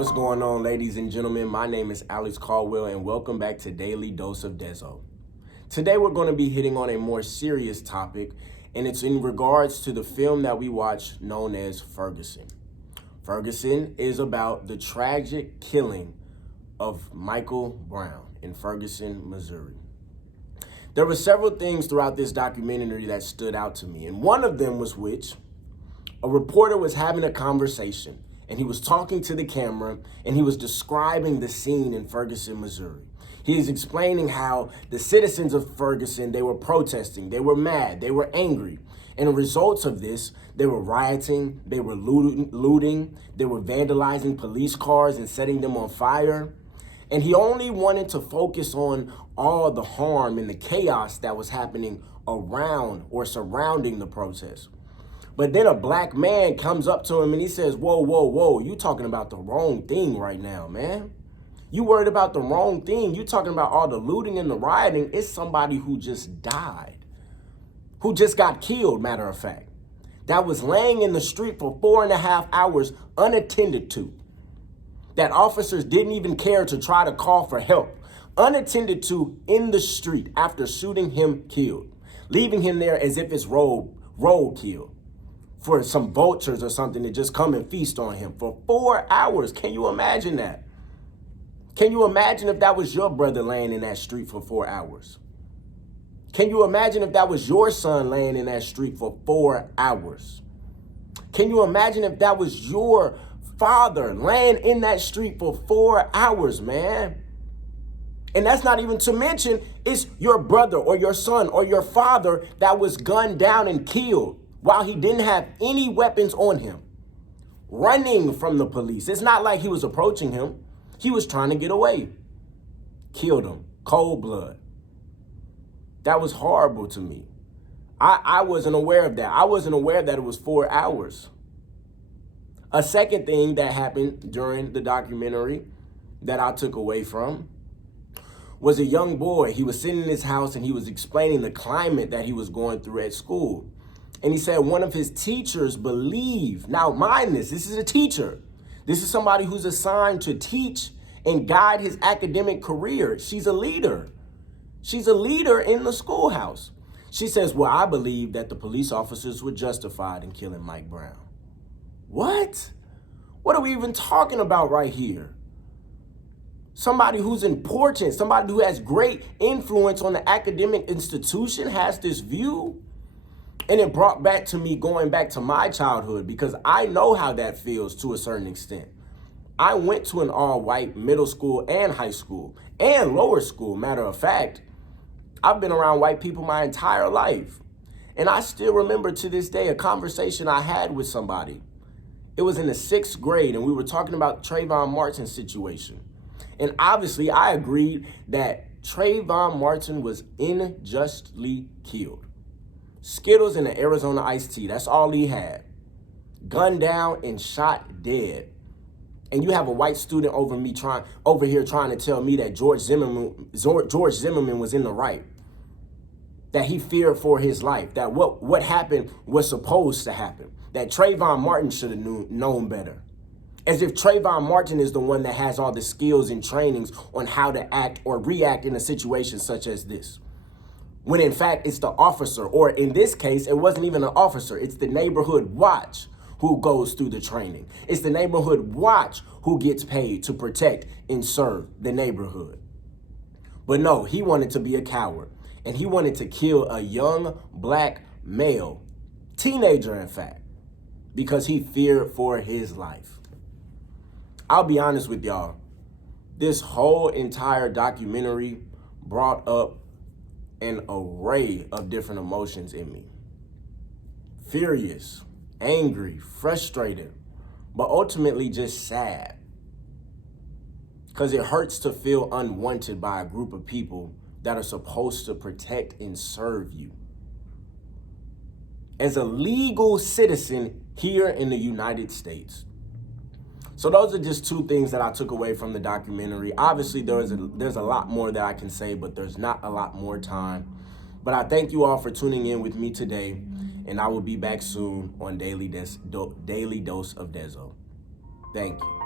What's going on, ladies and gentlemen? My name is Alex Caldwell, and welcome back to Daily Dose of Dezo. Today, we're going to be hitting on a more serious topic, and it's in regards to the film that we watched known as Ferguson. Ferguson is about the tragic killing of Michael Brown in Ferguson, Missouri. There were several things throughout this documentary that stood out to me, and one of them was which a reporter was having a conversation, and he was talking to the camera, and he was describing the scene in Ferguson, Missouri. He is explaining how the citizens of Ferguson, they were protesting, they were mad, they were angry. And the results of this, they were rioting, they were looting, they were vandalizing police cars and setting them on fire. And he only wanted to focus on all the harm and the chaos that was happening around or surrounding the protest. But then a black man comes up to him and he says, whoa, you talking about the wrong thing right now, man. You worried about the wrong thing. You talking about all the looting and the rioting. It's somebody who just died, who just got killed, matter of fact, that was laying in the street for 4.5 hours unattended to, that officers didn't even care to try to call for help, unattended to in the street after shooting him killed, leaving him there as if it's roadkill for some vultures or something to just come and feast on him for 4 hours. Can you imagine that? Can you imagine if that was your brother laying in that street for 4 hours? Can you imagine if that was your son laying in that street for 4 hours? Can you imagine if that was your father laying in that street for 4 hours, man? And that's not even to mention it's your brother or your son or your father that was gunned down and killed while he didn't have any weapons on him, running from the police. It's not like he was approaching him. He was trying to get away. Killed him, cold blood. That was horrible to me. I wasn't aware of that. I wasn't aware that it was 4 hours. A second thing that happened during the documentary that I took away from was a young boy. He was sitting in his house and he was explaining the climate that he was going through at school. And he said one of his teachers believed, now mind this is a teacher. This is somebody who's assigned to teach and guide his academic career. She's a leader. She's a leader in the schoolhouse. She says, well, I believe that the police officers were justified in killing Mike Brown. What? What are we even talking about right here? Somebody who's important, somebody who has great influence on the academic institution has this view. And it brought back to me going back to my childhood because I know how that feels to a certain extent. I went to an all-white middle school and high school and lower school. Matter of fact, I've been around white people my entire life. And I still remember to this day a conversation I had with somebody. It was in the 6th grade and we were talking about Trayvon Martin's situation. And obviously I agreed that Trayvon Martin was unjustly killed. Skittles and an Arizona iced tea. That's all he had. Gunned down and shot dead. And you have a white student over here trying to tell me that George Zimmerman was in the right. That he feared for his life. That what happened was supposed to happen. That Trayvon Martin should have known better. As if Trayvon Martin is the one that has all the skills and trainings on how to act or react in a situation such as this. When in fact, it's the officer, or in this case, it wasn't even an officer. It's the neighborhood watch who goes through the training. It's the neighborhood watch who gets paid to protect and serve the neighborhood. But no, he wanted to be a coward, and he wanted to kill a young black male, teenager in fact, because he feared for his life. I'll be honest with y'all. This whole entire documentary brought up an array of different emotions in me. Furious, angry, frustrated, but ultimately just sad. Because it hurts to feel unwanted by a group of people that are supposed to protect and serve you. As a legal citizen here in the United States. So those are just two things that I took away from the documentary. Obviously, there's a lot more that I can say, but there's not a lot more time. But I thank you all for tuning in with me today, and I will be back soon on Daily Dose of Dezo. Thank you.